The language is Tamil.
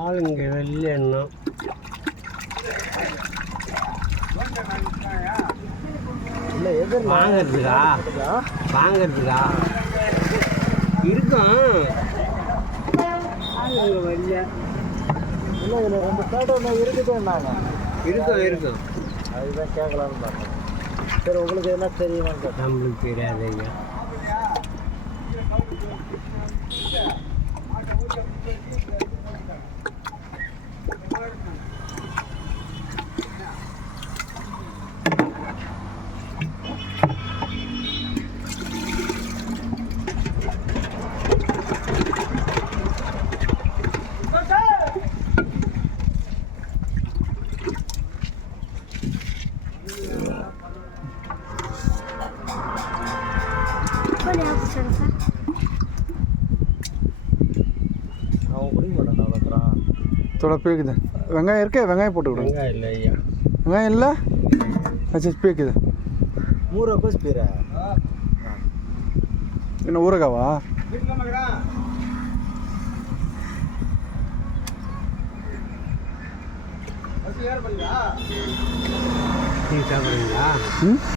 ஆளுங்க வெளில எது வாங்கிறதுக்கா வாங்கிறதுக்கா? இருக்கும் ஆளுங்க வெளில இல்லை இதில் ரெண்டு ஒன்று இருக்குதுன்னாங்க. இருக்கும் இருக்கும் அதுதான் கேட்கலான்னு பார்த்தேன். சரி உங்களுக்கு என்ன கேட்டேன். நம்மளுக்கு தெரியாதுங்க. அவன் குடிக்க மாட்டான் அவ்வளோக்குறான் தோட பேக்குது வெங்காயம் இருக்கே வெங்காயம் போட்டு விடுங்க வெங்காயம் இல்லை ஐயா. வெங்காயம் இல்லை? அச்சா பேக்குது. கோஸ் பீரா? என்ன ஊறுகாவா? நீங்கள் சாப்பிட்றீங்களா? ம்?